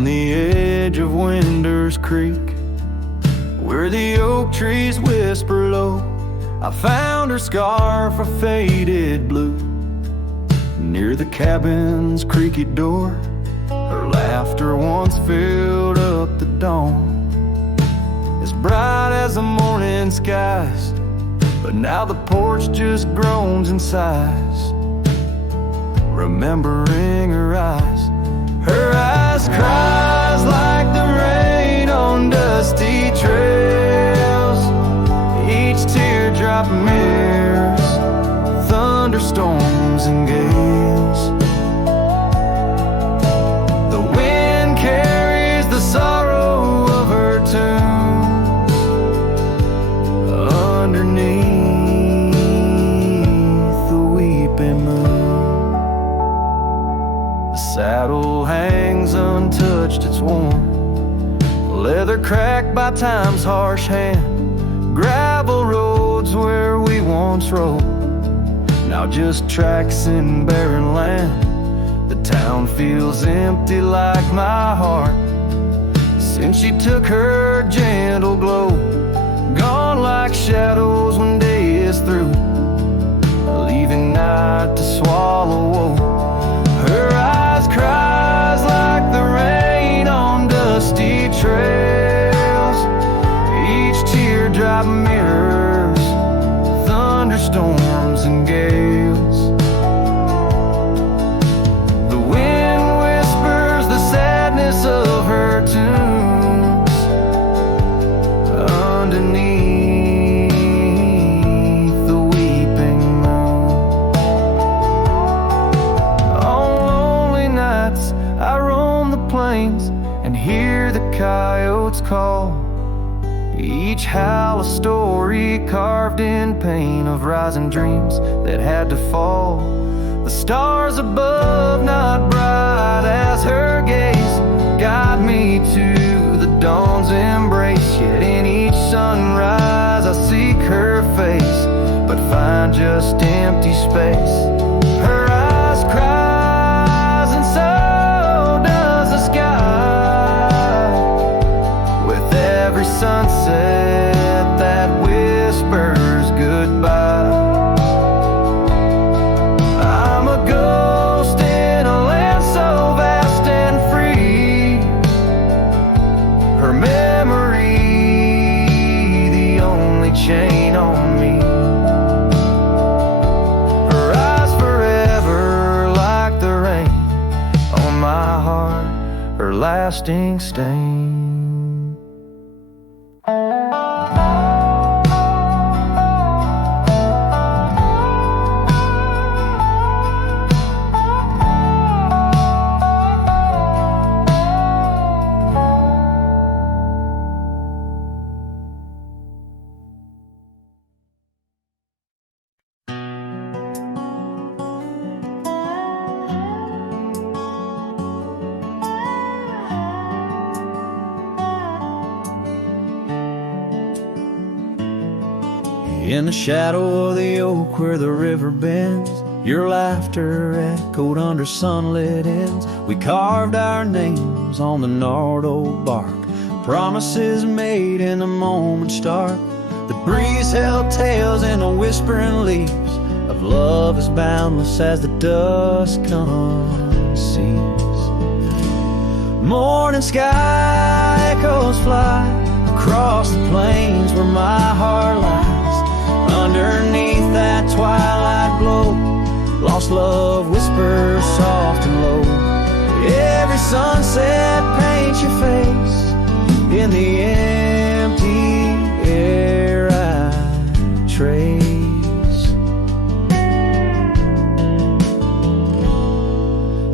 On the edge of Winder's Creek, where the oak trees whisper low, I found her scarf a faded blue. Near the cabin's creaky door, her laughter once filled up the dawn, as bright as the morning skies. But now the porch just groans in sighs, remembering her eyes. Her eyes cries like the rain on dusty trails. Each teardrop mirrors thunderstorms and gales. The wind carries the sorrow of her tunes underneath the weeping moon. The saddle hangs untouched, it's warm, leather cracked by time's harsh hand. Gravel roads where we once rode, now just tracks in barren land. The town feels empty like my heart since she took her gentle glow. Gone like shadows when day is through, leaving night to swallow woe. Her eyes cries like the rain on dusty trails. Each teardrop mirrors thunderstorms and gales. The wind whispers the sadness of her tunes underneath the weeping moon. On lonely nights I roam the plains and hear the coyotes call. Each howl a story carved in pain of rising dreams that had to fall. The stars above, not bright as her gaze, guide me to the dawn's embrace. Yet in each sunrise I seek her face, but find just empty space. Her eyes cries and so does the sky, with every sunset that whispers goodbye. I'm a ghost in a land so vast and free, her memory the only chain on me. Her eyes forever like the rain on my heart, her lasting stain. In the shadow of the oak where the river bends, your laughter echoed under sunlit ends. We carved our names on the gnarled old bark, promises made in the moment's dark. The breeze held tales in the whispering leaves of love as boundless as the dusk unsees. Morning sky echoes fly across the plains where my heart lies. Underneath that twilight glow, lost love whispers soft and low. Every sunset paints your face in the empty air I trace.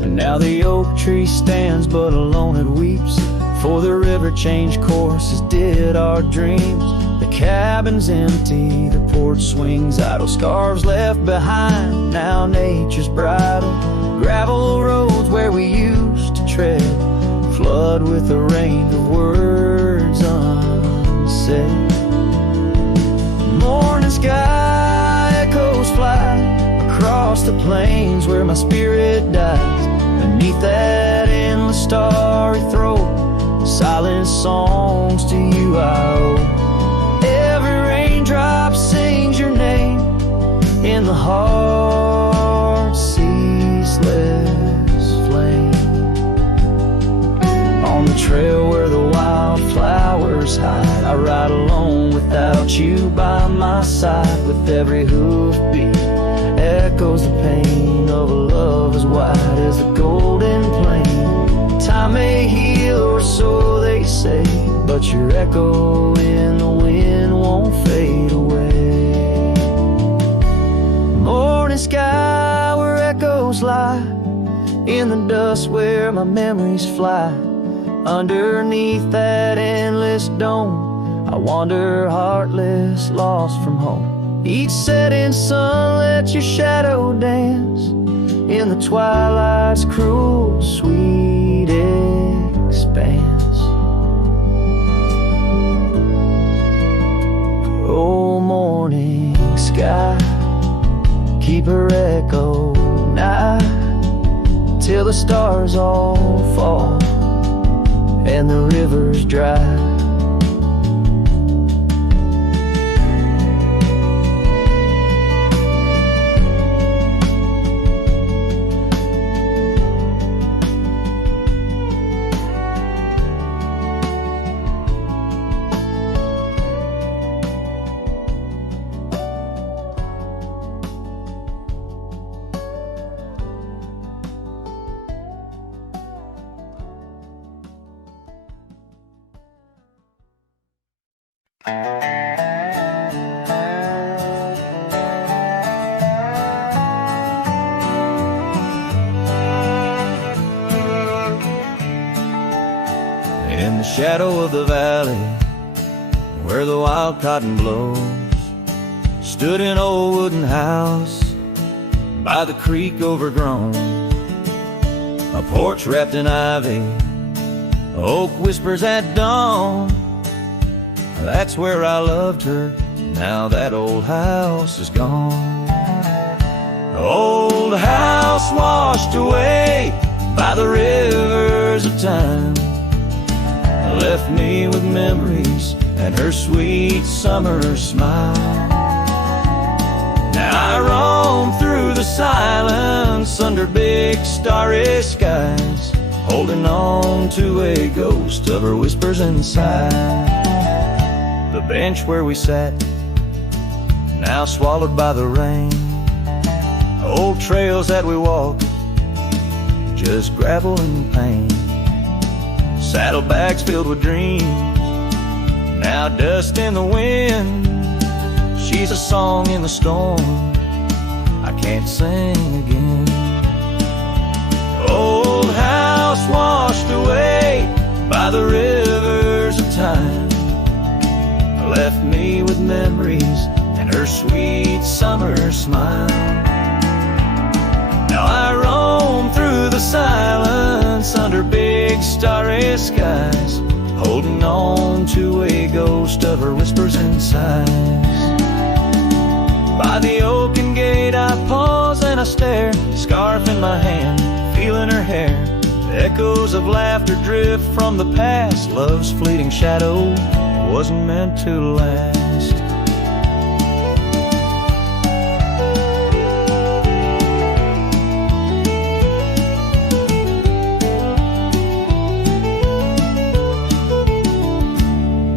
And now the oak tree stands but alone it weeps, for the river changed course as did our dreams. The cabin's empty, the porch swings idle, scarves left behind, now nature's bridle. Gravel roads where we used to tread, flood with the rain of words unsaid. Morning sky echoes fly across the plains where my spirit dies, beneath that endless starry throat. silent songs to you I owe. Every raindrop sings your name in the heart's ceaseless flame. On the trail where the wildflowers hide, I ride alone without you by my side. With every hoofbeat echoes the pain of a love as wide as the golden plain. Time may heal, or so they say, but your echo in the wind won't fade away. Morning sky where echoes lie, in the dust where my memories fly. Underneath that endless dome, I wander heartless, lost from home. Each setting sun lets your shadow dance in the twilight's cruel, sweet expanse. Oh, morning sky, keep her echo nigh till the stars all fall and the river's dry. In the shadow of the valley where the wild cotton blows, stood an old wooden house by the creek overgrown. A porch wrapped in ivy, oak whispers at dawn. That's where I loved her, now that old house is gone. Old house washed away by the rivers of time, left me with memories and her sweet summer smile. Now I roam through the silence under big starry skies, holding on to a ghost of her whispers inside. The bench where we sat, now swallowed by the rain. Old trails that we walked, just gravel and pain. Saddlebags filled with dreams, now dust in the wind. She's a song in the storm, I can't sing again. Old house washed away by the rivers of time, left me with memories and her sweet summer smile. Now I roam through the silence under big starry skies, holding on to a ghost of her whispers and sighs. By the oaken gate I pause and I stare, scarf in my hand, feeling her hair. Echoes of laughter drift from the past, love's fleeting shadow wasn't meant to last.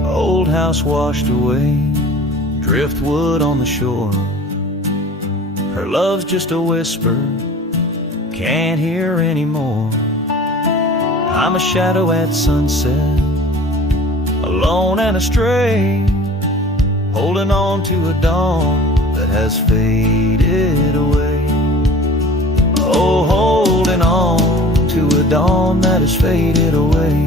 Old house washed away, driftwood on the shore. Her love's just a whisper, can't hear anymore. I'm a shadow at sunset, alone and astray, holding on to a dawn that has faded away. Oh, holding on to a dawn that has faded away.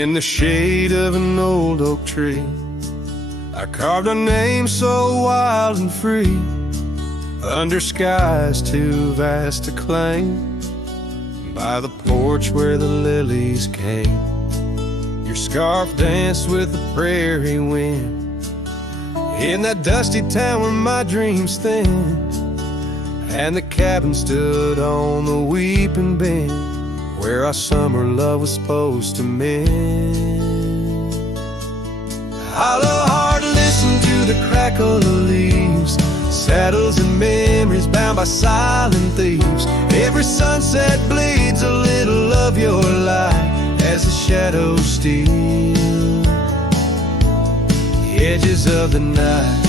In the shade of an old oak tree, I carved a name so wild and free, under skies too vast to claim, by the porch where the lilies came. Your scarf danced with the prairie wind, in that dusty town where my dreams thinned, and the cabin stood on the weeping bend, where our summer love was supposed to mend. Hollow heart, listen to the crackle of leaves, saddles and memories bound by silent thieves. Every sunset bleeds a little of your light as the shadows steal the edges of the night.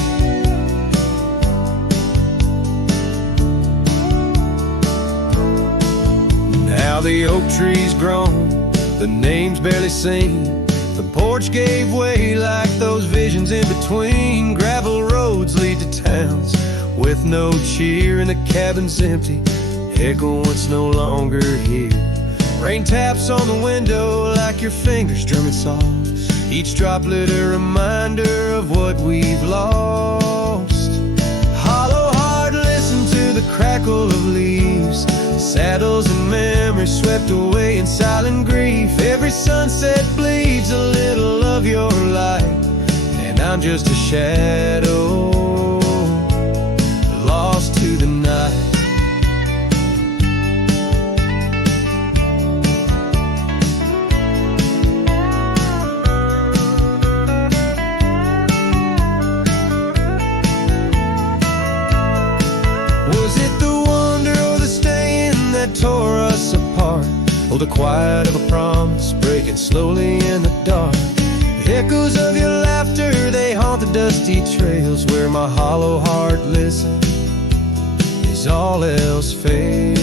Now the oak tree's grown, the name's barely seen, the porch gave way like those visions in between. Gravel roads lead to towns with no cheer, and the cabin's empty, echo once no longer here. Rain taps on the window like your fingers drumming soft, each droplet a reminder of what we've lost. Hollow heart, listen to the crackle of leaves, saddles and memories swept away in silent grief. Every sunset bleeds a little of your light, and I'm just a shadow lost to the night. Was it the wonder or the staying that tore us apart? Oh, the quiet of a promise breaking slowly in the dark. The echoes of your laughter, they haunt the dusty trails where my hollow heart listens as all else fails.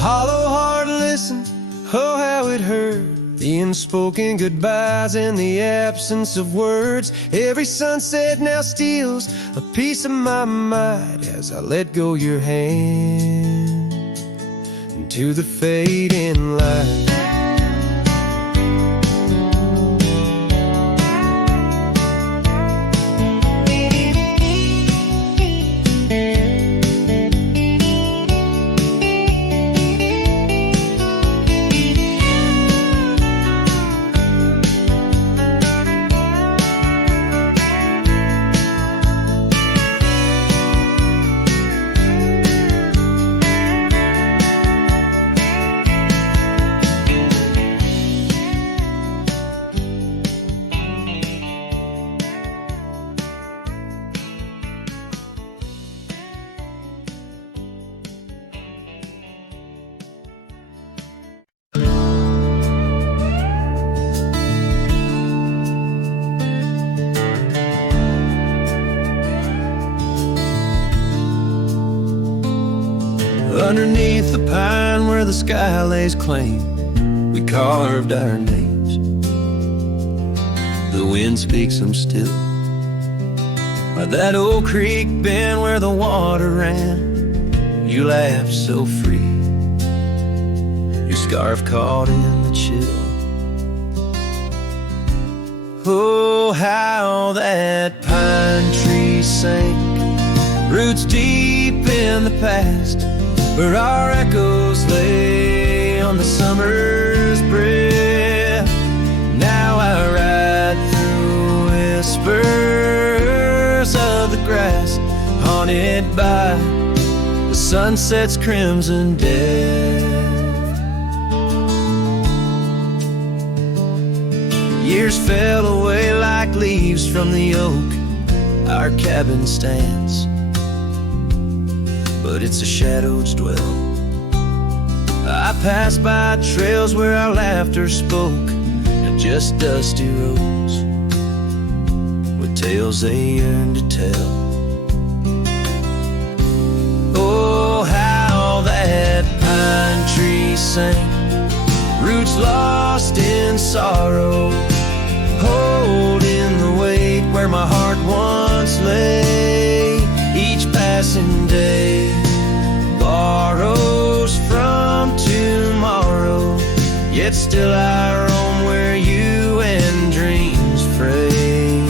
Hollow heart listen, oh how it hurt, the unspoken goodbyes and the absence of words. Every sunset now steals a piece of my mind as I let go your hand into the fading light. Underneath the pine where the sky lays claim, we carved our names. The wind speaks them still, by that old creek bend where the water ran. You laughed so free, your scarf caught in the chill. Oh, how that pine tree sank, roots deep in the past, where our echoes lay on the summer's breath. Now I ride through whispers of the grass, haunted by the sunset's crimson death. Years fell away like leaves from the oak our cabin stands, but it's a shadow's dwell. I passed by trails where our laughter spoke, and just dusty roads with tales they yearn to tell. Oh, how that pine tree sank, roots lost in sorrow, holding the weight where my heart once lay. Each passing day borrows from tomorrow, yet yet still I roam where you and dreams fray.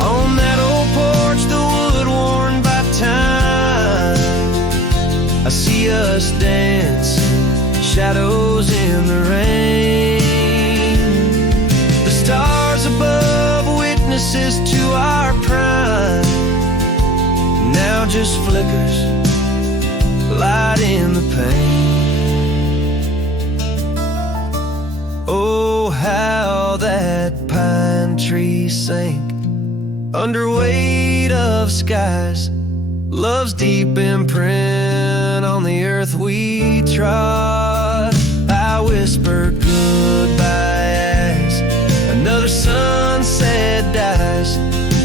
On that old porch, the wood worn by time, I see us dancing, shadows in the rain. The stars above, witnesses to our prime, now just flickers, light in the pain. Oh, how that pine tree sank under weight of skies, love's deep imprint on the earth we trod. I whisper goodbye as another sunset dies.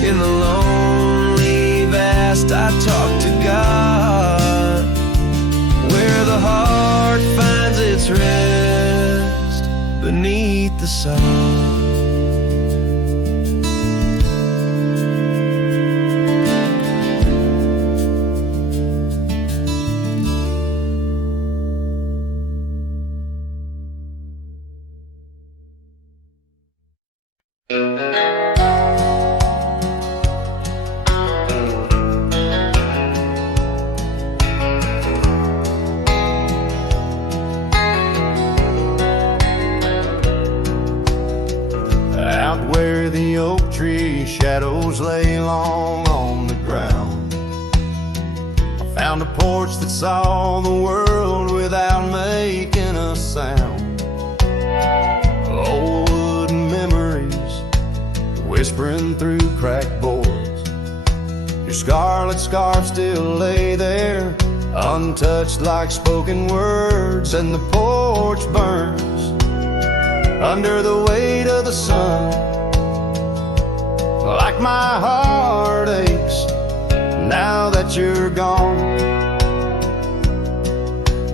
In the lonely vast I talk to God, where the heart finds its rest beneath the sod. Out where the oak tree shadows lay long on the ground, I found a porch that saw the world without making a sound. Old wooden memories whispering through cracked boards. Your scarlet scarf still lay there, untouched like spoken words, and the porch burns under the weight of the sun, like my heart aches now that you're gone.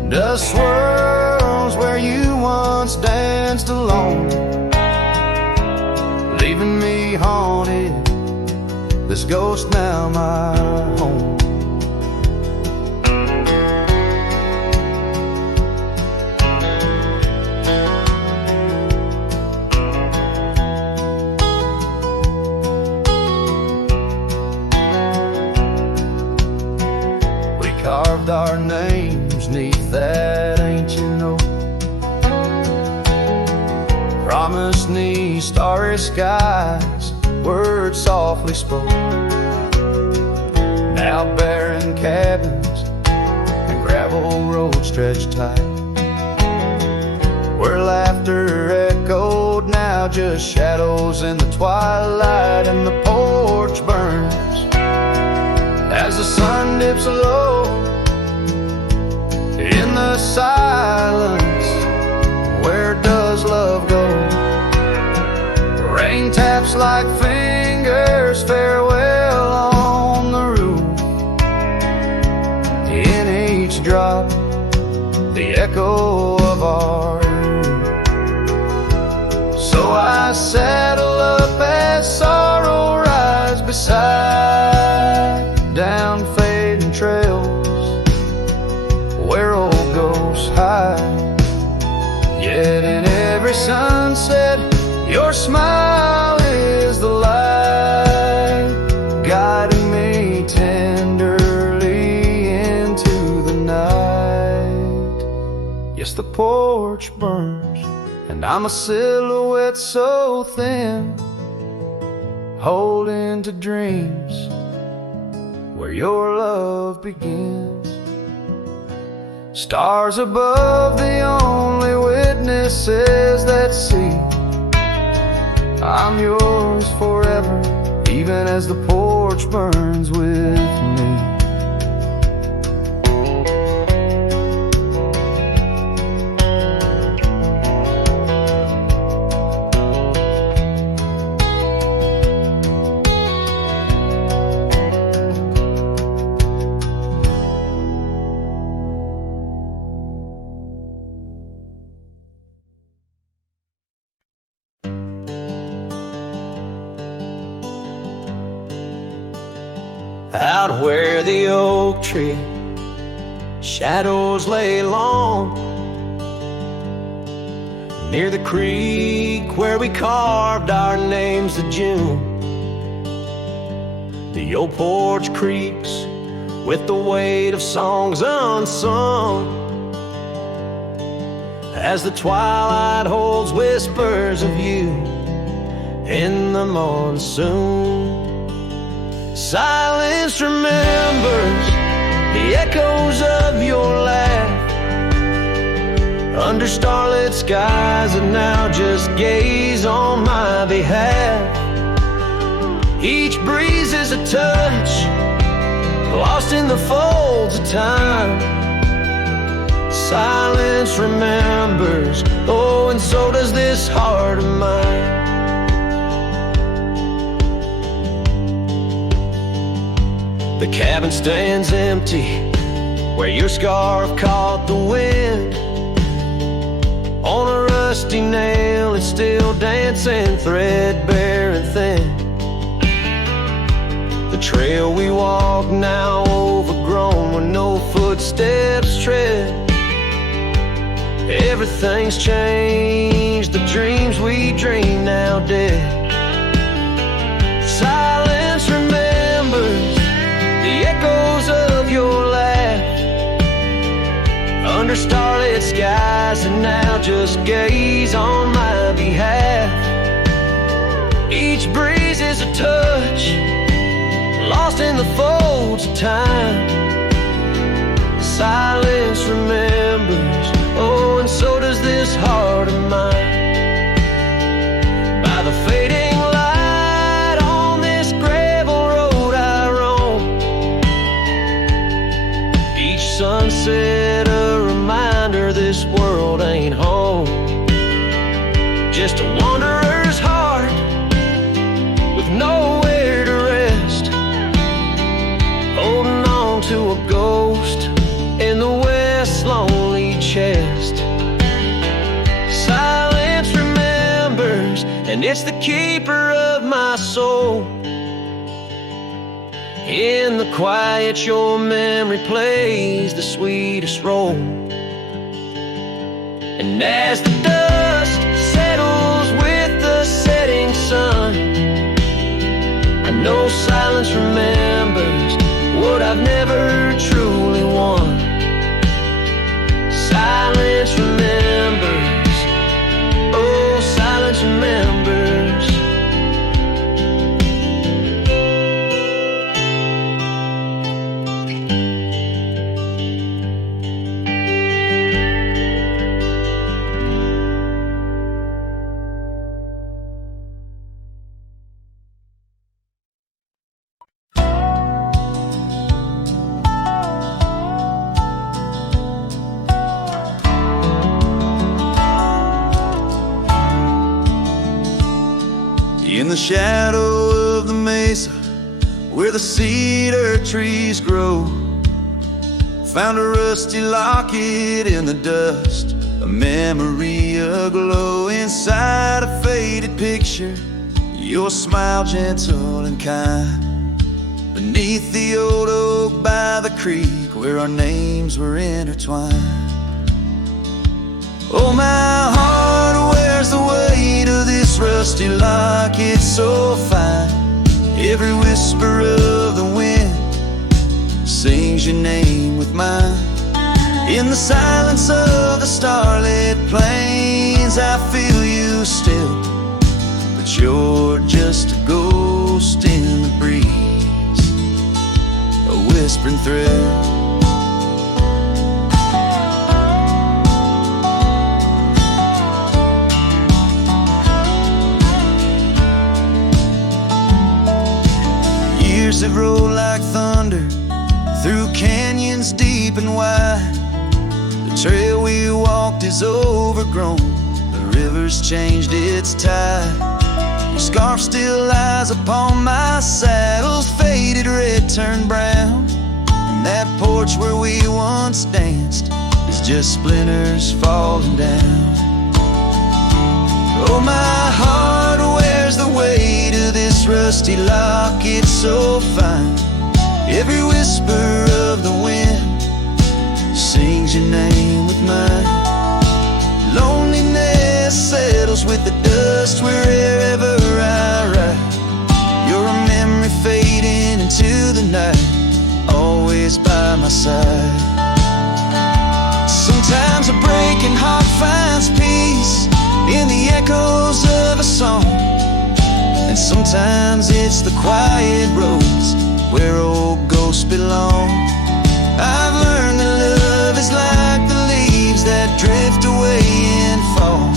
Dust swirls where you once danced alone, leaving me haunted, this ghost now my home. Carved our names neath that ancient oak, promised me starry skies, words softly spoke. Now barren cabins and gravel roads stretched tight, where laughter echoed, now just shadows in the twilight. And the porch burns as the sun dips low in the silence. Where does love go? Rain taps like fingers, farewell on the roof. In each drop, the echo of our youth. So I saddle up as sorrow rides beside down fading trails where old ghosts hide. Yet in every sunset, your smile is the light, guiding me tenderly into the night. Yes, the porch burns, and I'm a silhouette so thin, holding to dreams where your love begins. Stars above, the only witnesses that see I'm yours forever, even as the porch burns with me. out where the oak tree shadows lay long, near the creek where we carved our names to June. The old porch creaks with the weight of songs unsung, as the twilight holds whispers of you in the monsoon. Silence remembers the echoes of your laugh under starlit skies, and now just gaze on my behalf. Each breeze is a touch, lost in the folds of time. Silence remembers, oh, and so does this heart of mine. The cabin stands empty where your scarf caught the wind. On a rusty nail, it's still dancing threadbare and thin. The trail we walk now overgrown where no footsteps tread. Everything's changed, the dreams we dream now dead. Silence remembers the echoes of your laugh under starlit skies, and now just gaze on my behalf. Each breeze is a touch, lost in the folds of time. Silence remembers, oh, and so does this heart of mine. By the fading light on this gravel road I roam, each sunset a reminder this world ain't home. Just a wanderer's heart with nowhere to rest, holding on to a ghost in the west's lonely chest. Silence remembers, and it's the keeper of my soul. In the quiet your memory plays the sweetest role. And as the dust settles with the setting sun, I know silence remembers what I've never truly won. Silence remembers, oh, silence remembers. In the shadow of the mesa where the cedar trees grow, found a rusty locket in the dust, a memory aglow. Inside a faded picture, your smile gentle and kind, beneath the old oak by the creek where our names were intertwined. Oh, my heart wears the weight of this rusty locket so fine. Every whisper of the wind sings your name with mine. In the silence of the starlit plains, I feel you still, but you're just a ghost in the breeze, a whispering thread. Years have rolled like thunder through canyons deep and wide. The trail we walked is overgrown, the river's changed its tide. Your scarf still lies upon my saddle's faded red turned brown, and that porch where we once danced is just splinters falling down. Oh, my heart wears the weight of this rusty locket so fine. Every whisper of the wind sings your name with mine. Loneliness settles with the dust wherever I ride. You're a memory fading into the night, always by my side. Sometimes a breaking heart finds peace in the echoes of a song, and sometimes it's the quiet roads where old ghosts belong. I've learned that love is like the leaves that drift away and fall.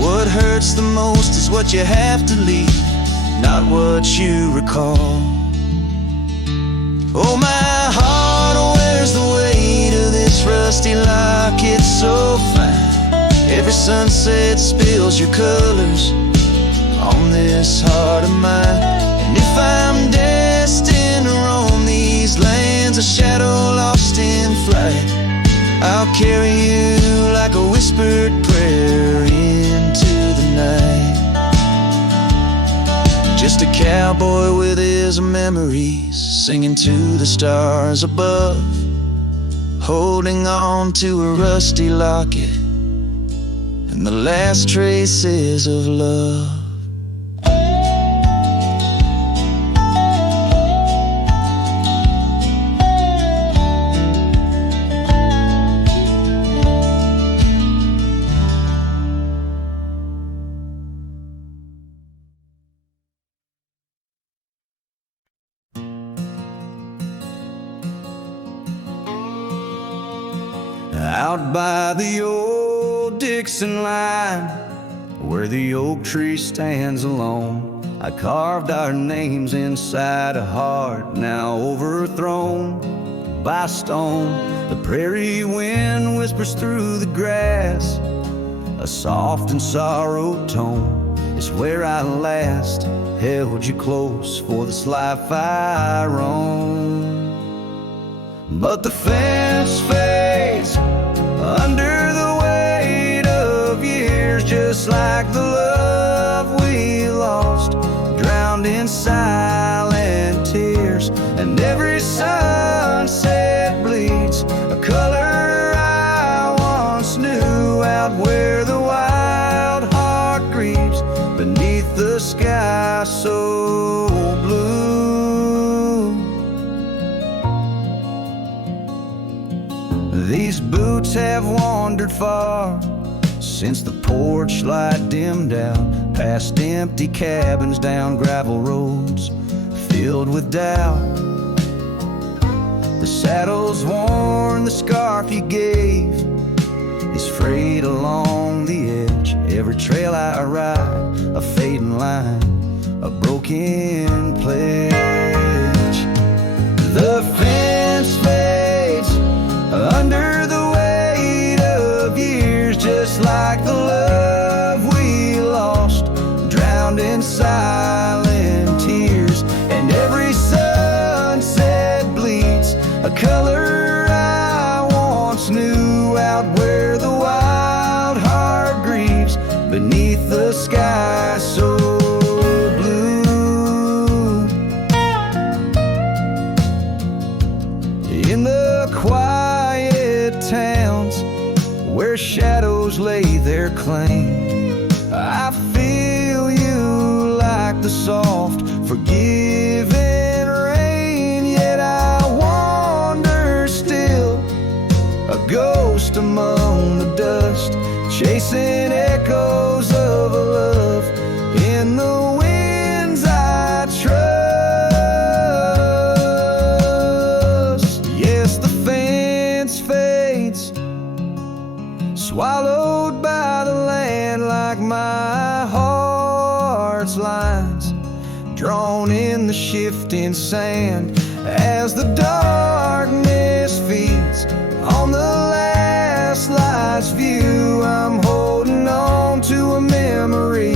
What hurts the most is what you have to leave, not what you recall. Oh, my heart, where's the weight of this rusty lock? It's so fine. Every sunset spills your colors on this heart of mine. And if I'm destined to roam these lands, a shadow lost in flight, I'll carry you like a whispered prayer into the night. Just a cowboy with his memories, singing to the stars above, holding on to a rusty locket and the last traces of love. Out by the old Dixon line, where the oak tree stands alone, I carved our names inside a heart now overthrown by stone. The prairie wind whispers through the grass, a soft and sorrowed tone. It's where I last held you close for this life I roam. But the fence fades under the weight of years, just like the love we lost, drowned in silent tears. And every sunset bleeds a color I once knew, out where the wild heart grieves beneath the sky so blue. These boots have wandered far since the porch light dimmed out, past empty cabins, down gravel roads filled with doubt. The saddle's worn, the scarf you gave is frayed along the edge. Every trail I ride, a fading line, a broken pledge. The fence fades under the weight of years, just like the love we lost, drowned in silent tears. And every sunset bleeds a color I once knew, out where the wild heart grieves beneath the sky so blue. In the quiet towns where shadows lay their claim, I feel you like the soft, forgiving rain. Yet I wander still, a ghost among the dust, chasing echoes of a love in the winds I trust. Yes, the fence fades, swallowed by the land, like my heart's lines, drawn in the shifting sand. As the darkness feeds on the last light's view, I'm holding on to a memory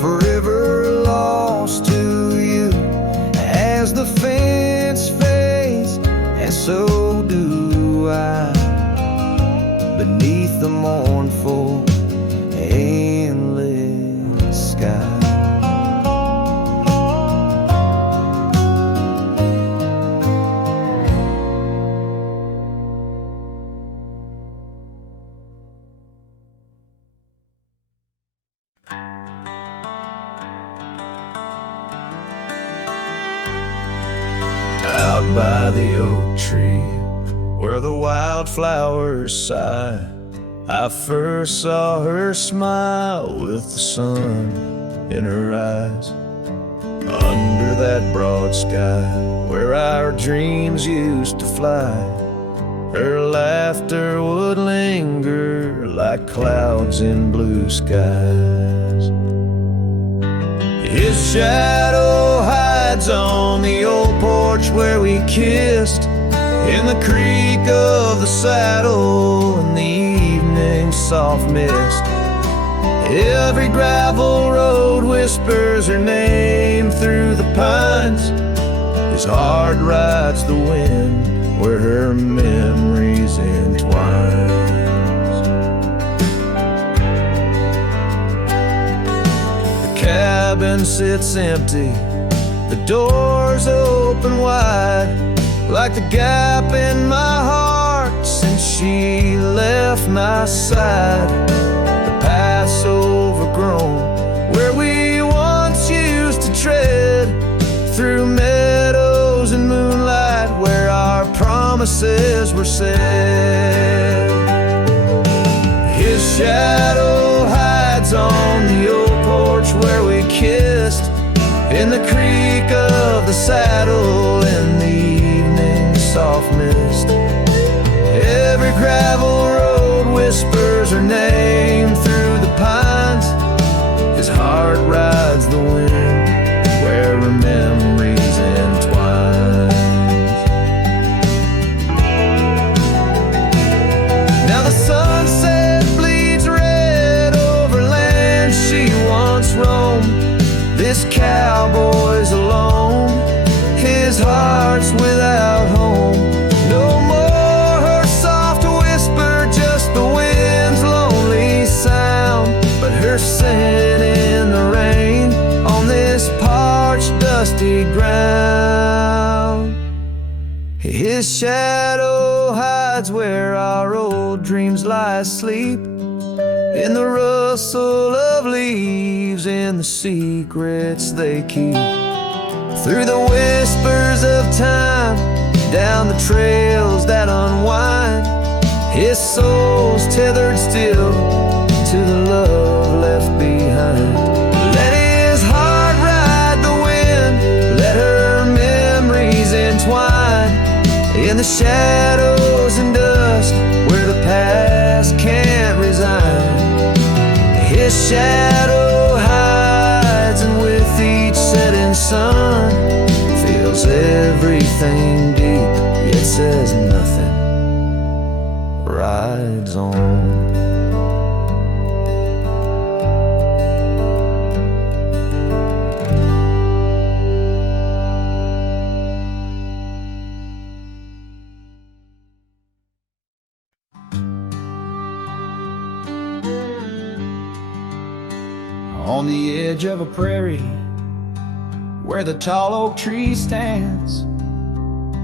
forever lost to you. As the fence fades, and so do I, beneath the mournful, endless sky. by the oak tree where the wildflowers sigh. I first saw her smile with the sun in her eyes. Under that broad sky where our dreams used to fly, her laughter would linger like clouds in blue skies. His shadow hides on the old porch where we kissed, in the creak of the saddle and the evening's soft mist. Every gravel road whispers her name through the pines. His heart rides the wind where her memories entwine. The cabin sits empty, the doors open wide, like the gap in my heart since she left my side. The path's overgrown where we once used to tread, through meadows and moonlight where our promises were said. His shadow hides on the old porch where we kissed, in the creak of the saddle and the evening soft mist. Every gravel road whispers her name through the pines. His heart rides the wind where her memories entwine. Now the sunset bleeds red over land she once roamed. This cowboy's alone, his heart's without home. No more her soft whisper, just the wind's lonely sound, but her scent in the rain on this parched, dusty ground. His shadow hides where our old dreams lie asleep, in the rustle of leaves, in the secrets they keep. Through the whispers of time, down the trails that unwind, his soul's tethered still to the love left behind. Let his heart ride the wind, let her memories entwine, in the shadows and dust where the past can't resign. His shadow hides, and with each setting sun, feels everything deep, yet says nothing, rides on. On the edge of a prairie where the tall oak tree stands,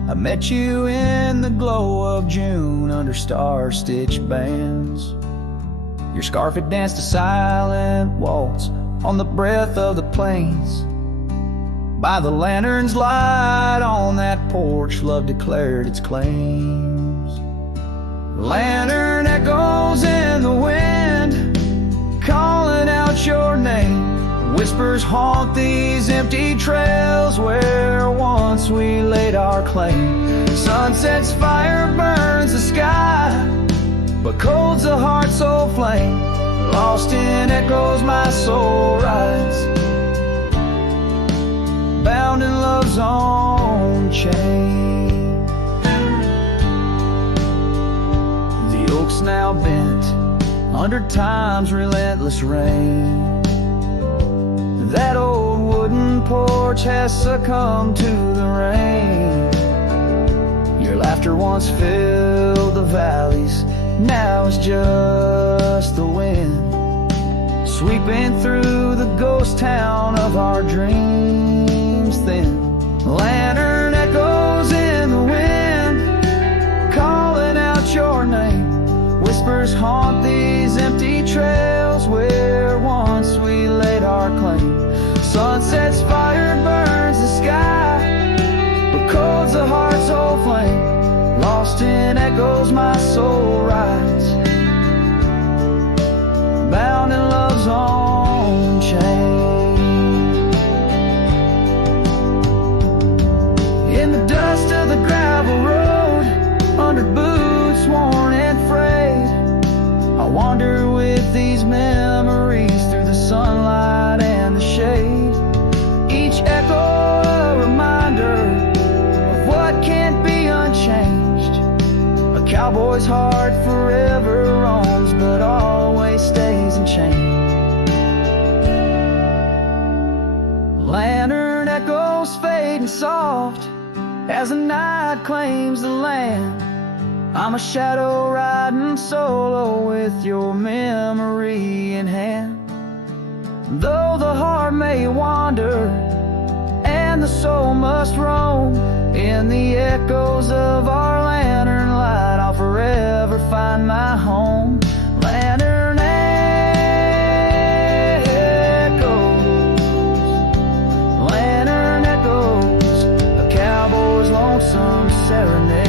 I met you in the glow of June under star-stitched bands. Your scarf had danced a silent waltz on the breath of the plains. By the lantern's light on that porch, love declared its claims. Lantern echoes in the wind, calling out your name. Whispers haunt these empty trails where once we laid our claim. Sunset's fire burns the sky, but cold's the heart soul flame. Lost in echoes my soul rides, bound in love's own chain. The oak's now bent under time's relentless rain. That old wooden porch has succumbed to the rain. Your laughter once filled the valleys, now it's just the wind sweeping through the ghost town of our dreams thin. Lantern echoes in the wind, calling out your name. Whispers haunt these empty trails where once we laid our claim. Sunset's fire burns the sky, but cold's the heart echoes my soul rides, bound in love's own chain. In the dust of the gravel road, under boots worn and frayed, I wander with these memories through the sunlight and the shade. Each echo a reminder of what can't be unchanged. A cowboy's heart forever roams, but always stays unchained. Lantern echoes fading soft as the night claims the land. I'm a shadow riding solo with your memory in hand. Though the heart may wander and the soul must roam, in the echoes of our lantern light I'll forever find my home. Lantern echoes, lantern echoes, a cowboy's lonesome serenade.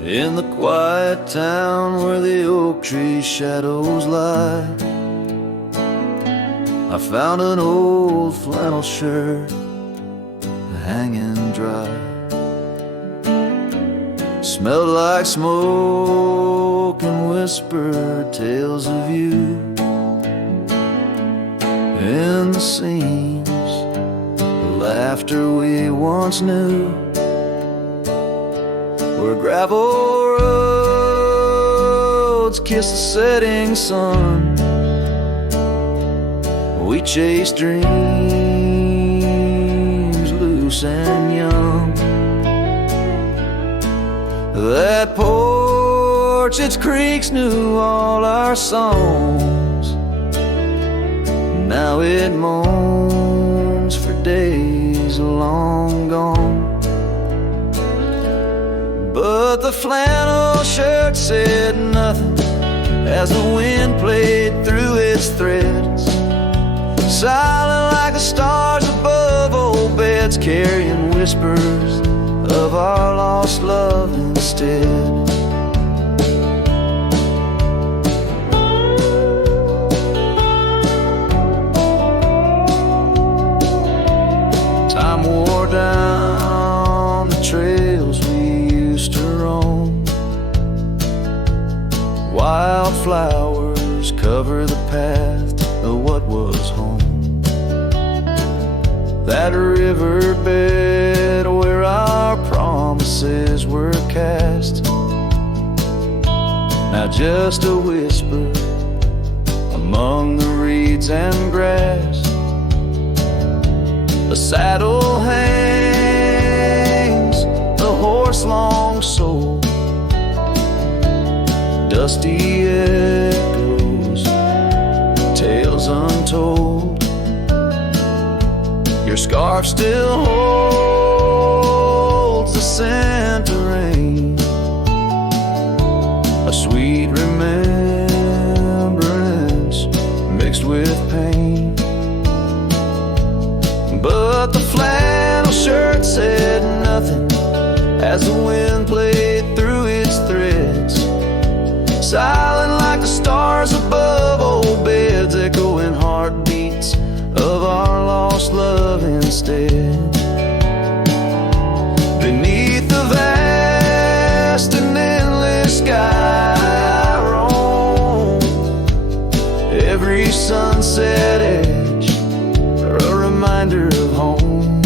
In the quiet town where the oak tree shadows lie, I found an old flannel shirt hanging dry. Smelled like smoke and whispered tales of you. In the seams, the laughter we once knew, where gravel roads kiss the setting sun, we chase dreams loose and young. That porch, its creaks knew all our songs. Now it moans for days long gone. But the flannel shirt said nothing as the wind played through its threads, silent like the stars above old beds, carrying whispers of our lost love instead. Time wore down the trails we used to roam. Wildflowers cover the path of what was home. That riverbed where our promises were cast, now just a whisper among the reeds and grass. A saddle hangs, the horse long sold, dusty echoes, tales untold. Your scarf still holds the scent of rain, a sweet remembrance mixed with pain. But the flannel shirt said nothing as the wind played through its threads, silent like the stars above old beds, echoing heartbeats of our lost love instead. Beneath the vast and endless sky I roam, every sunset edge a reminder of home.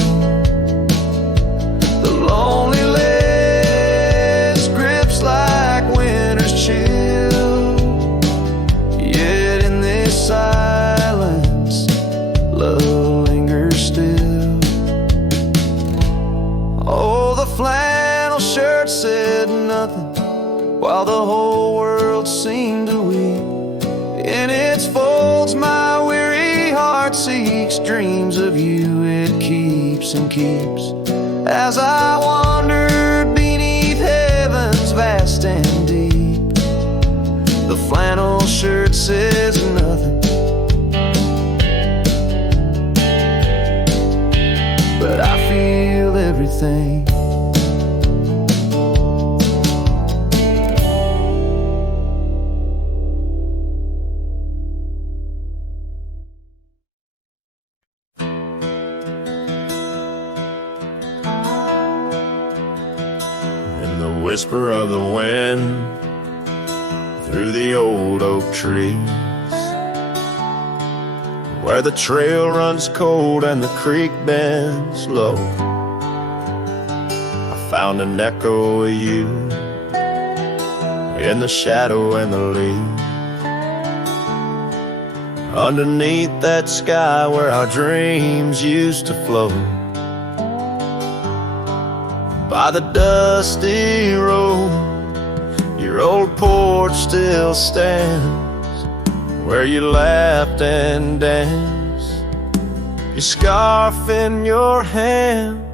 The lonely list grips like winter's chill, yet in this silence love lingers still. Oh, the flannel shirt said nothing while the whole world seemed to weep. In its folds my weary heart seeks dreams of you, it keeps and keeps. As I wandered beneath heaven's vast and deep, the flannel shirt says nothing, but I feel everything. In the whisper of the wind, through the old oak trees, where the trail runs cold and the creek bends low, I found an echo of you in the shadow and the leaves, underneath that sky where our dreams used to float. By the dusty road, your old porch still stands, where you laughed and danced, your scarf in your hand.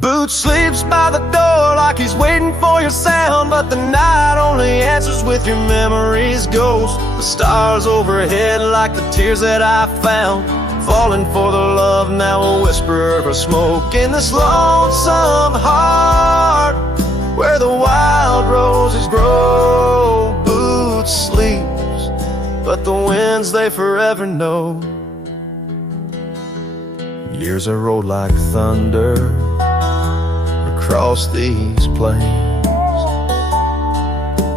Boots sleeps by the door like he's waiting for your sound, but the night only answers with your memory's ghost. The stars overhead like the tears that I found, falling for the love, now a whisper of smoke in this lonesome heart, where the wild roses grow. Boots sleeps, but the winds they forever know. Years are rolled like thunder across these plains,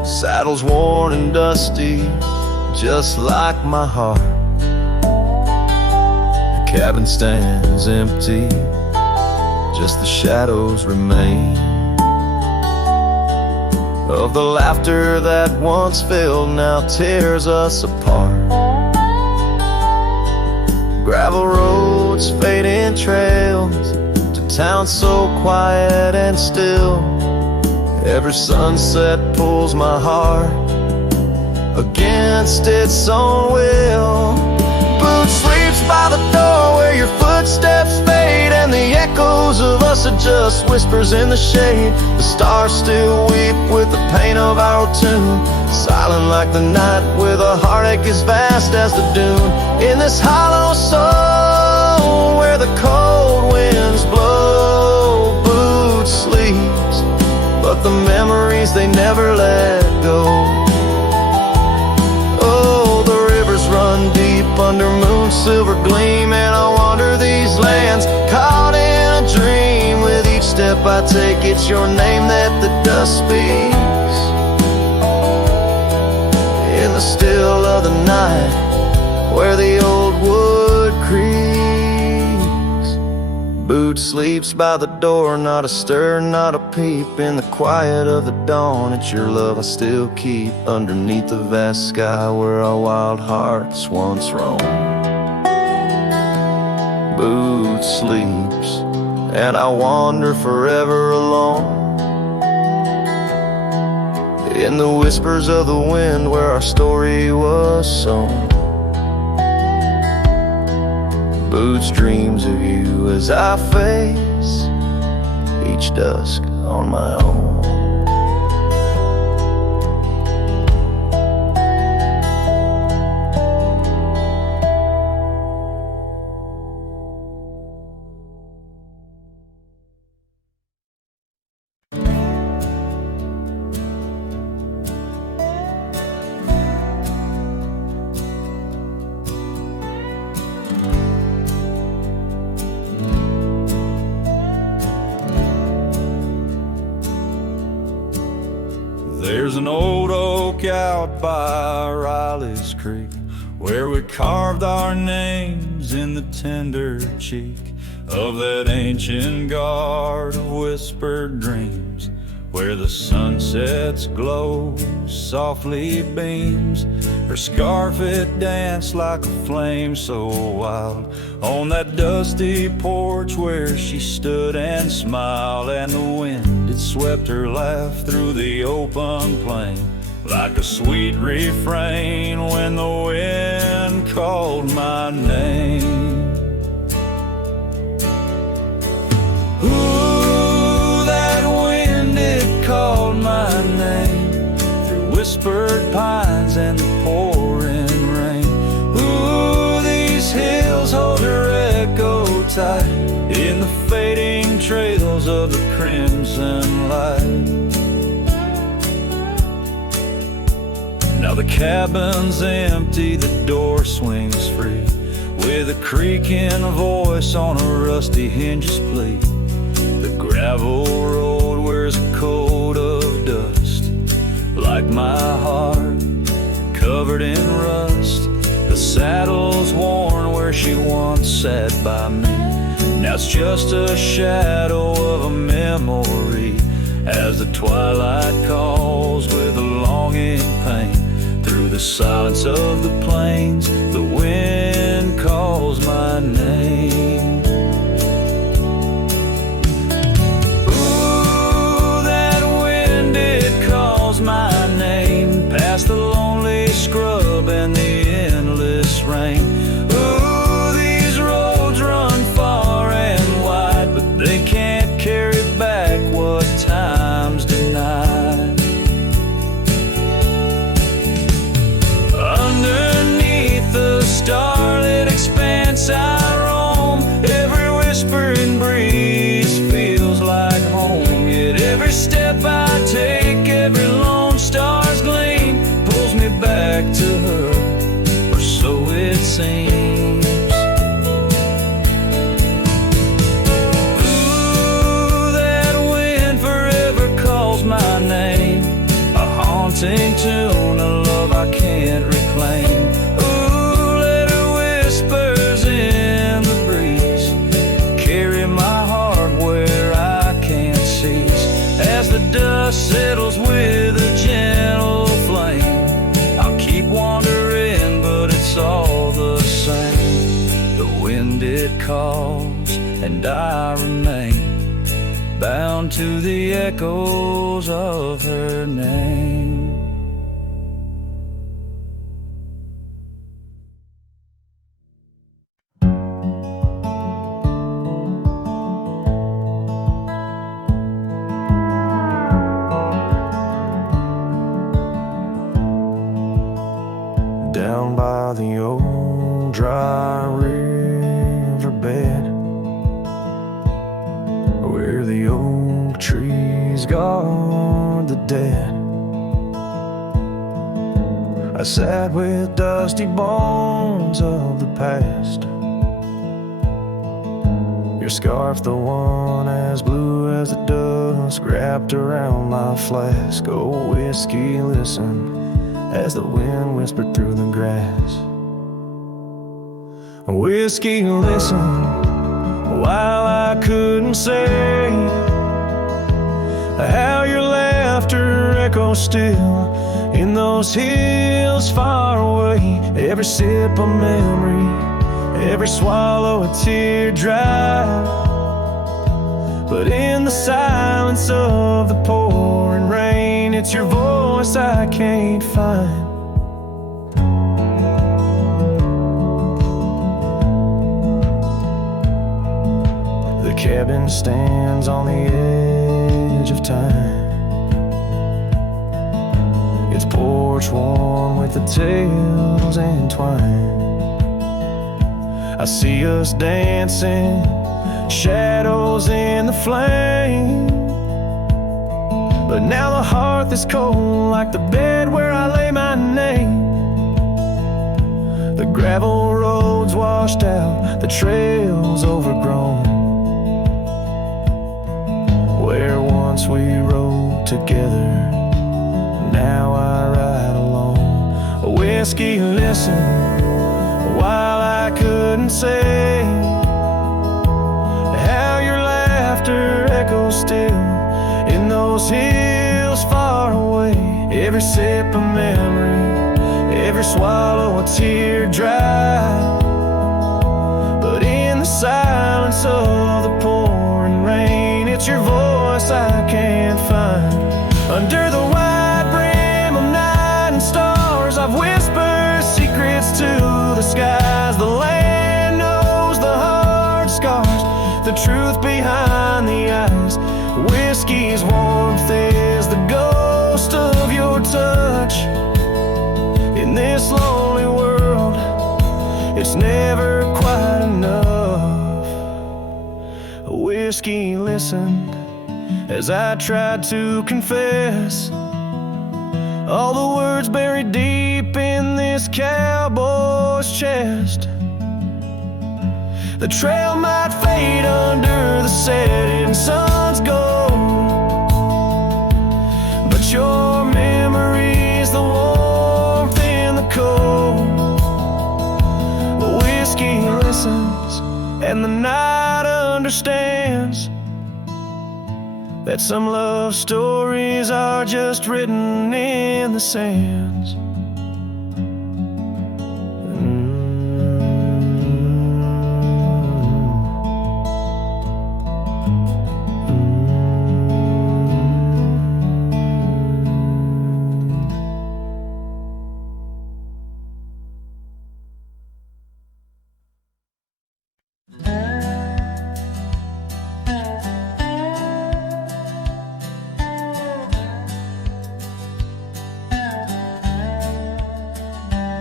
saddles worn and dusty, just like my heart. Cabin stands empty, just the shadows remain of the laughter that once filled, now tears us apart. Gravel roads, fading trails, to towns so quiet and still. Every sunset pulls my heart against its own will. Boots sleeps by the door where your footsteps fade, and the echoes of us are just whispers in the shade. The stars still weep with the pain of our tune, silent like the night with a heartache as vast as the dune. In this hollow soul where the cold winds blow, Boots sleeps, but the memories they never let go. Oh, the rivers run deep under moon's silver gleam, and I wander these lands caught in a dream. With each step I take, it's your name that the dust speaks. In the still of the night, where the old wood creaks, Boots sleeps by the door, not a stir, not a peep. In the quiet of the dawn, it's your love I still keep, underneath the vast sky where our wild hearts once roamed. Boots sleeps, and I wander forever alone, in the whispers of the wind where our story was sown. Boots dreams of you as I face each dusk on my own. There's an old oak out by Riley's Creek, where we carved our names in the tender cheek of that ancient guard of whispered dreams, where the sunset's glow softly beams. Her scarf it danced like a flame so wild on that dusty porch where she stood and smiled, and the wind it swept her laugh through the open plain like a sweet refrain when the wind called my name. Ooh, that wind, it called my name through whispered pines and the pouring rain. Ooh, these hills hold their echo tight in the fading trails of the crimson light. Now the cabin's empty, the door swings free, with a creaking voice on a rusty hinges plea. The gravel road wears a coat of dust, like my heart, covered in rust. The saddle's worn where she once sat by me. Now it's just a shadow of a memory, as the twilight calls with a longing pain. Through the silence of the plains, the wind calls my name. Ooh, that wind, it calls my name, past the lonely scrub and the endless rain. Ooh, these roads run far and wide, but they can't carry back what time's denied. Underneath the starlit expanse I roam, every whispering breeze feels like home. Yet every step I take, every lone star's gleam pulls me back to her, or so it seems. Ooh, that wind forever calls my name, a haunting tune, a love I can't reclaim. Ooh, let her whispers in the breeze carry my heart where I can't cease. As the dust settles with a gentle flame, I'll keep wandering, but it's all the same. The wind, it calls, and I remain bound to the echoes of her name. Down by the old dry riverbed, where the oak trees guard the dead, I sat with dusty bones of the past. Your scarf, the one as blue as the dusk, wrapped around my flask. Oh, whiskey, listen as the wind whispered through the grass. Whiskey, listen, while I couldn't say how your laughter echoes still in those hills far away. Every sip a memory, every swallow a teardrop, but in the silence of the pouring rain, it's your voice I can't find. The cabin stands on the edge of time, its porch warm with the tales entwined. I see us dancing, shadows in the flame, but now the hearth is cold like the bed where I lay my name. The gravel roads washed out, the trails overgrown, where once we rode together, now I ride alone. A whiskey, listen, while I couldn't say how your laughter echoes still in those hills far away. Every sip a memory, every swallow a teardrop, but in the silence of the pouring rain, it's your voice I can't find. Under the wide brim of night, the truth behind the eyes. Whiskey's warmth is the ghost of your touch. In this lonely world, it's never quite enough. Whiskey listened as I tried to confess all the words buried deep in this cowboy's chest. The trail might fade under the setting sun's gold, but your memory's the warmth in the cold. Whiskey listens and the night understands that some love stories are just written in the sands.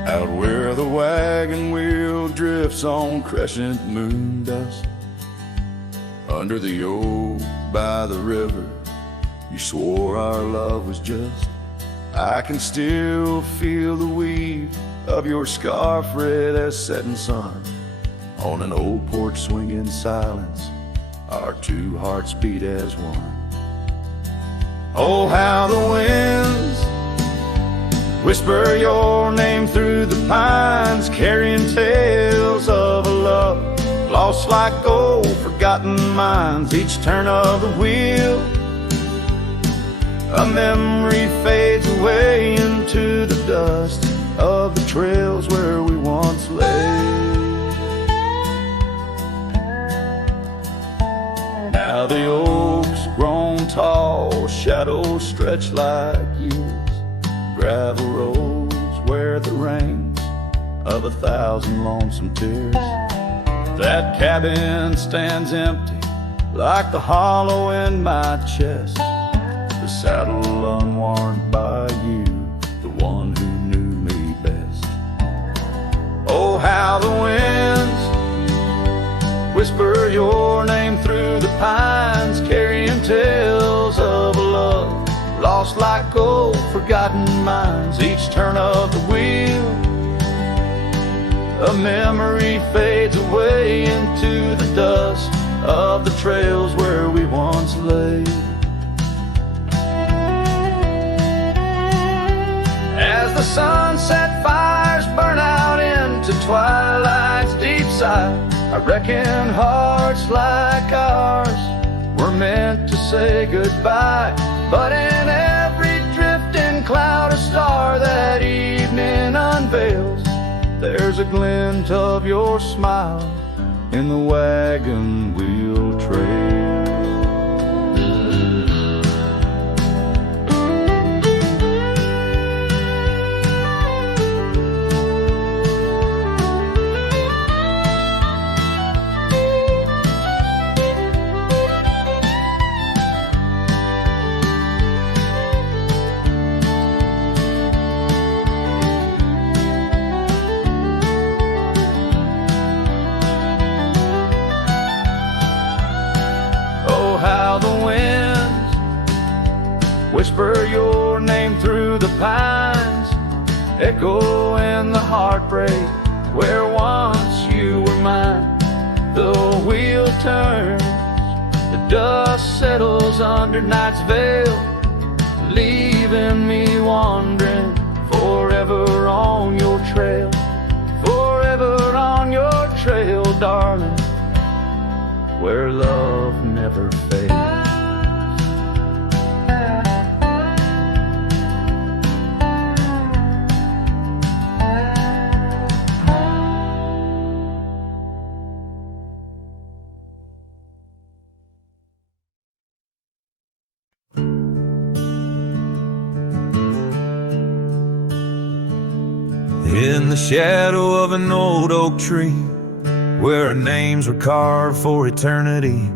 Out where the wagon wheel drifts on crescent moon dust, under the oak by the river, you swore our love was just. I can still feel the weave of your scarf red as setting sun. On an old porch swing in silence, our two hearts beat as one. Oh, how the winds whisper your name through the pines, carrying tales of a love lost like old forgotten mines. Each turn of the wheel, a memory fades away into the dust of the trails where we once lay. Now the oaks grown tall, shadows stretch like years, gravel roads where the rains of 1,000 lonesome tears. That cabin stands empty like the hollow in my chest, the saddle unworn by you, the one who knew me best. Oh, how the winds whisper your name through the pines, carrying tales of a love lost like old forgotten mines. Each turn of the wheel, a memory fades away into the dust of the trails where we once lay. As the sunset fires burn out into twilight's deep side, I reckon hearts like ours were meant to say goodbye. But in every drifting cloud, a star that evening unveils, there's a glint of your smile in the wagon wheel trail. How the winds whisper your name through the pines, echo in the heartbreak where once you were mine. The wheel turns, the dust settles under night's veil, leaving me wandering forever on your trail, forever on your trail, darling, where love never fades. In the shadow of an old oak tree, where our names were carved for eternity.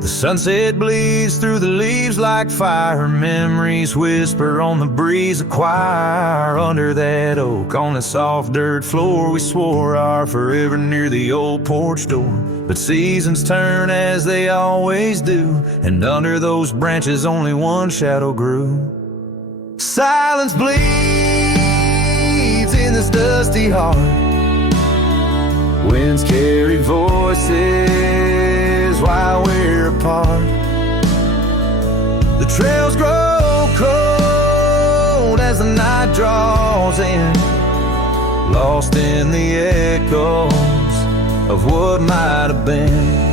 The sunset bleeds through the leaves like fire. Memories whisper on the breeze, a choir. Under that oak, on the soft dirt floor, we swore our forever near the old porch door. But seasons turn as they always do, and under those branches only one shadow grew. Silence bleeds in this dusty heart. Winds carry voices while we're apart. The trails grow cold as the night draws in, lost in the echoes of what might have been.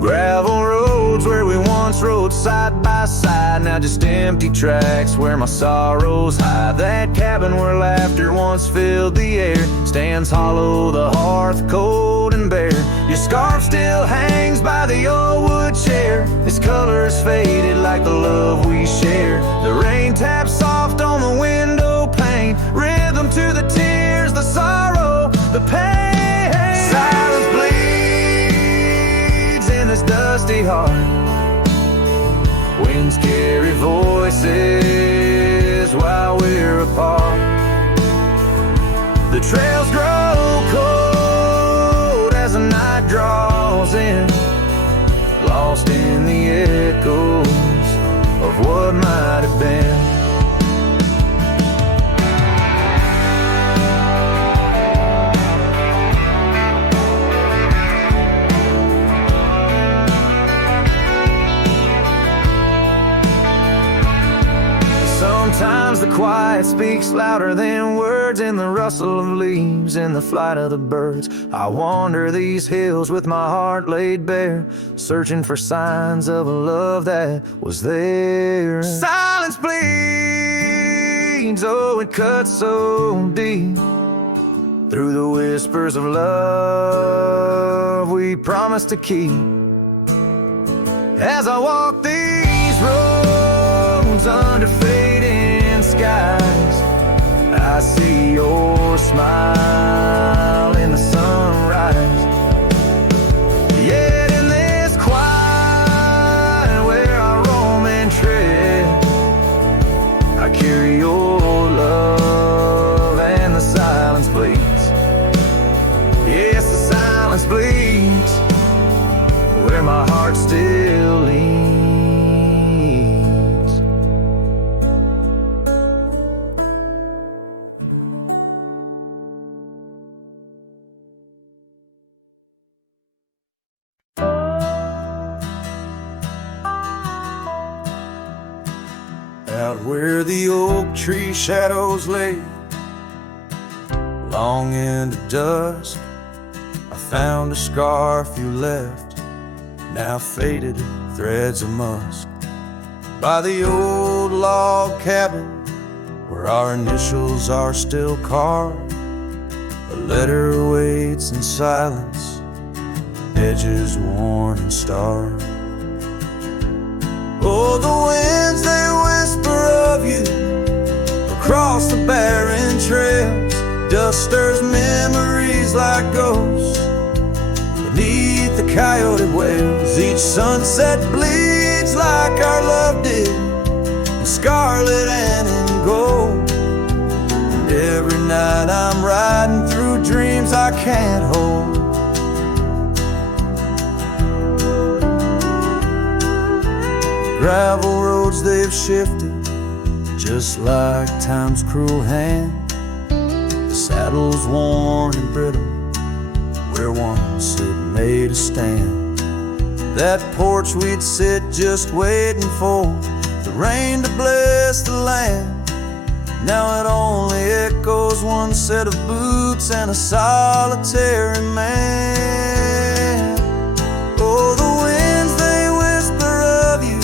Gravel roads where we once rode side by side, now just empty tracks where my sorrows hide. That cabin where laughter once filled the air stands hollow, the hearth cold and bare. Your scarf still hangs by the old wood chair. Its colors faded like the love we share. The rain taps soft on the window pane, rhythm to the tears, the sorrow, the pain. Silence bleeds in this dusty heart. Winds carry voices while we're apart. The trails grow cold as the night draws in, lost in the echoes of what might have been. Sometimes the quiet speaks louder than words, in the rustle of leaves, in the flight of the birds. I wander these hills with my heart laid bare, searching for signs of a love that was there. Silence bleeds, oh it cuts so deep, through the whispers of love we promised to keep. As I walk these roads under fading skies, I see your smile in the sunrise. Yet in this quiet where I roam and tread, I carry your love and the silence bleeds. Yes, the silence bleeds where my heart still leans. Out where the oak tree shadows lay, long into dusk, I found a scarf you left, now faded threads of musk. By the old log cabin where our initials are still carved, a letter waits in silence, edges worn and starved. Oh, the winds, they whisper of you across the barren trails. Dust stirs memories like ghosts beneath the coyote wails. Each sunset bleeds like our love did, in scarlet and in gold. And every night I'm riding through dreams I can't hold. Gravel roads, they've shifted just like time's cruel hand. The saddle's worn and brittle where once it made a stand. That porch we'd sit just waiting for the rain to bless the land. Now it only echoes one set of boots and a solitary man. Oh, the winds, they whisper of you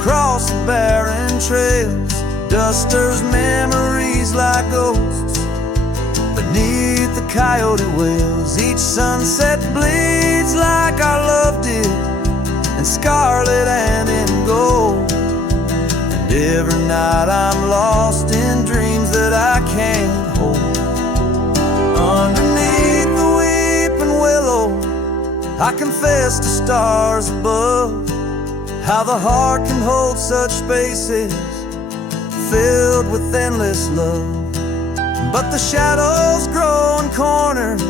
across the barren trails. Dust stirs memories like ghosts beneath the coyote wails. Each sunset bleeds like our love did, in scarlet and in gold. And every night I'm lost in dreams that I can't I confess to stars above how the heart can hold such spaces filled with endless love. But the shadows grow in corners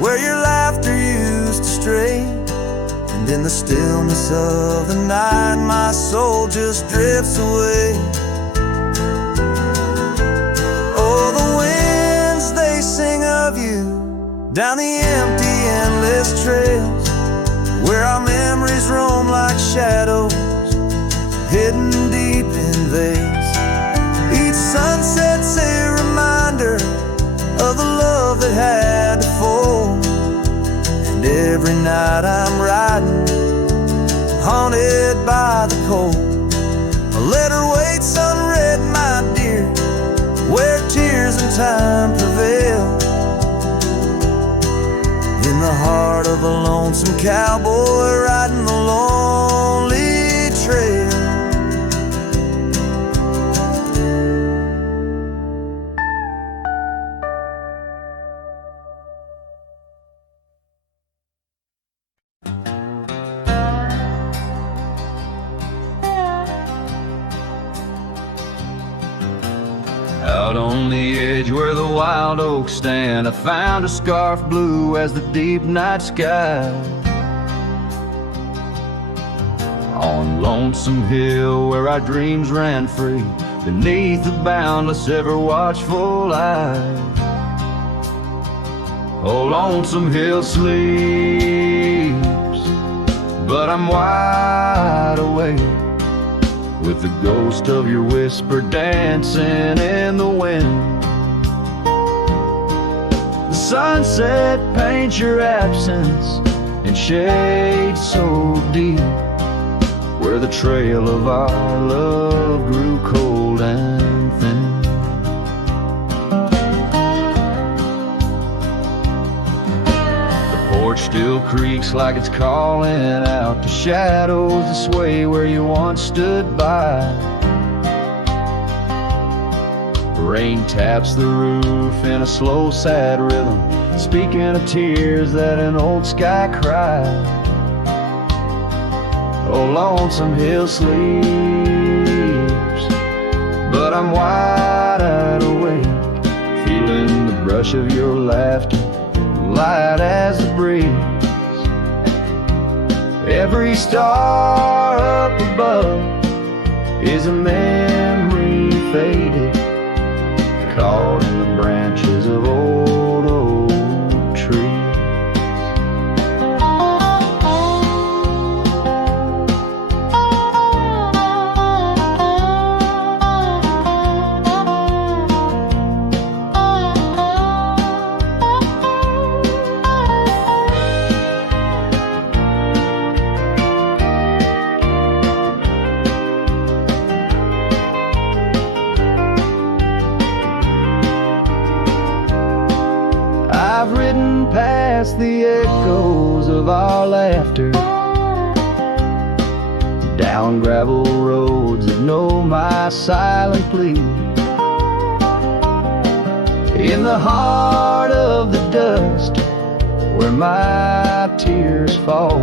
where your laughter used to stray, and in the stillness of the night my soul just drifts away. Oh, the winds, they sing of you down the empty, endless trails where our memories roam like shadows hidden deep in veils. Each sunset's a reminder of the love that had to fall, and every night I'm riding, haunted by the cold. A letter waits unread, my dear, where tears and time prevail. In the heart of a lonesome cowboy riding the lonely trail. Out on the edge where the wild oaks stand, I found a scarf blue as the deep night sky. On Lonesome Hill where our dreams ran free, beneath the boundless ever watchful eye. Oh, Lonesome Hill sleeps, but I'm wide awake, with the ghost of your whisper dancing in the wind. The sunset paints your absence in shade so deep, where the trail of our love grew cold and thin. The porch still creaks like it's calling out to shadows that sway where you once stood by. Rain taps the roof in a slow, sad rhythm, speaking of tears that an old sky cried. Oh, Lonesome Hill sleeps, but I'm wide awake, feeling the brush of your laughter, light as the breeze. Every star up above is a memory faded, caught in the branches of old oak trees. I've ridden past the echoes of our laughter, down gravel roads that know my silent plea. In the heart of the dust, where my tears fall,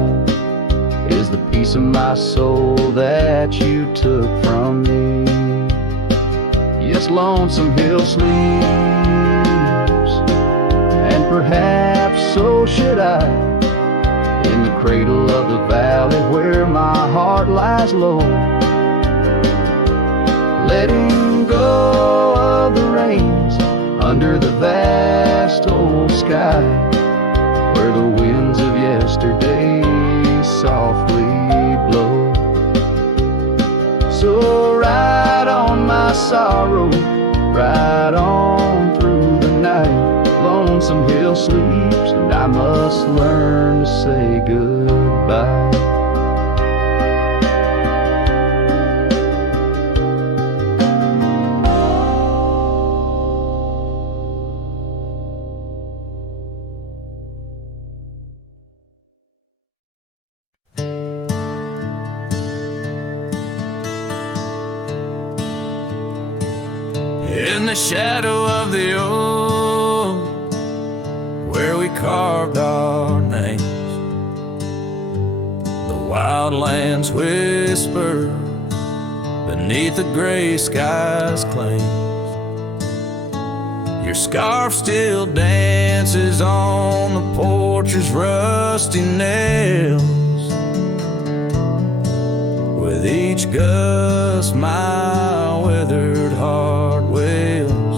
is the piece of my soul that you took from me. Yes, Lonesome Hill sleeps, and perhaps so should I, in the cradle of the valley where my heart lies low, letting go of the reins under the vast old sky, where the winds of yesterday softly blow. So ride on my sorrow, ride on through the night. Lonesome Hill sleeps, and I must learn to say goodbye. In the shadow of the oak, where we carved our names, wildlands whisper beneath the gray sky's claims. Your scarf still dances on the porch's rusty nails. With each gust my withered heart wails.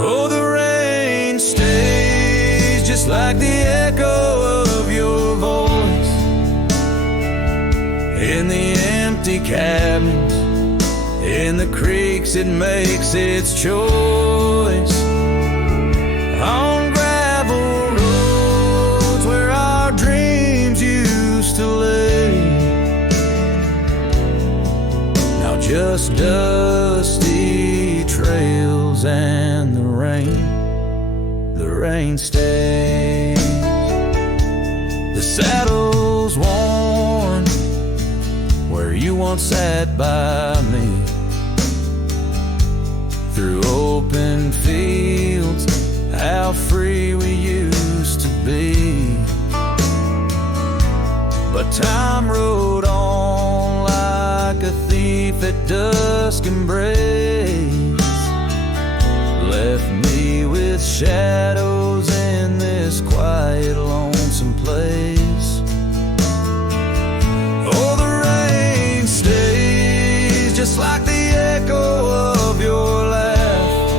Oh, the rain stays just like the echo of your voice in the empty cabins, in the creeks it makes its choice, on gravel roads where our dreams used to lay. Now just dusty trails and the rain stays. The saddle's worn where you once sat by me, through open fields, how free we used to be. But time rode on like a thief at dusk embrace, left me with shadows in this quiet, lonesome place. Oh, the rain stays just like the echo of your laugh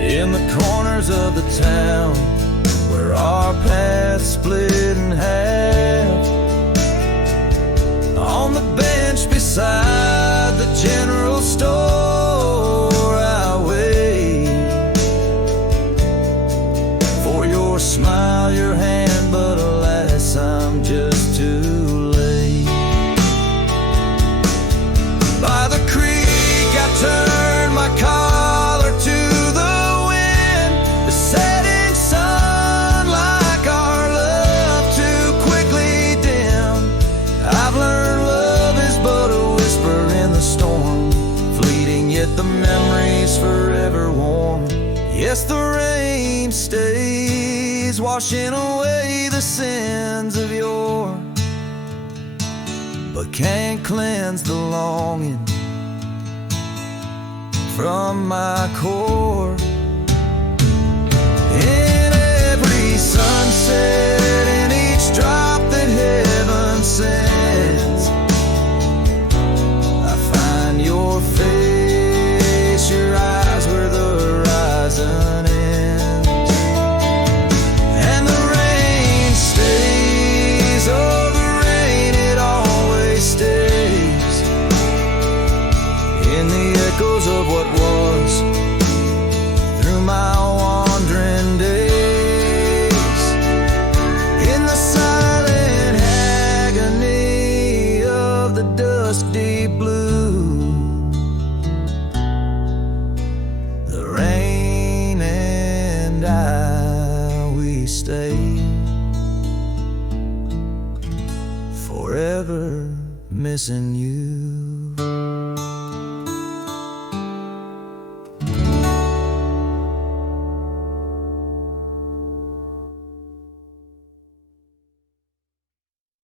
in the corners of the town where our paths split in half. On the bench beside the general store I wait for your smile, your hand, but alas I'm just too late. By the creek I turned my collar to the wind, the setting sun like our love too quickly dim. I've learned love is but a whisper in the storm, fleeting yet the memories forever warm. Yes, the rain stays, washing away the sins of yore, but can't cleanse the longing from my core. In every sunset, in each drop that heaven sends, I find your face, your eyes where the horizon ends. And the rain stays, oh the rain, it always stays, in the echoes of what was, through my wandering days, in the silent agony of the dusty blue. The rain and I, we stay forever missing you.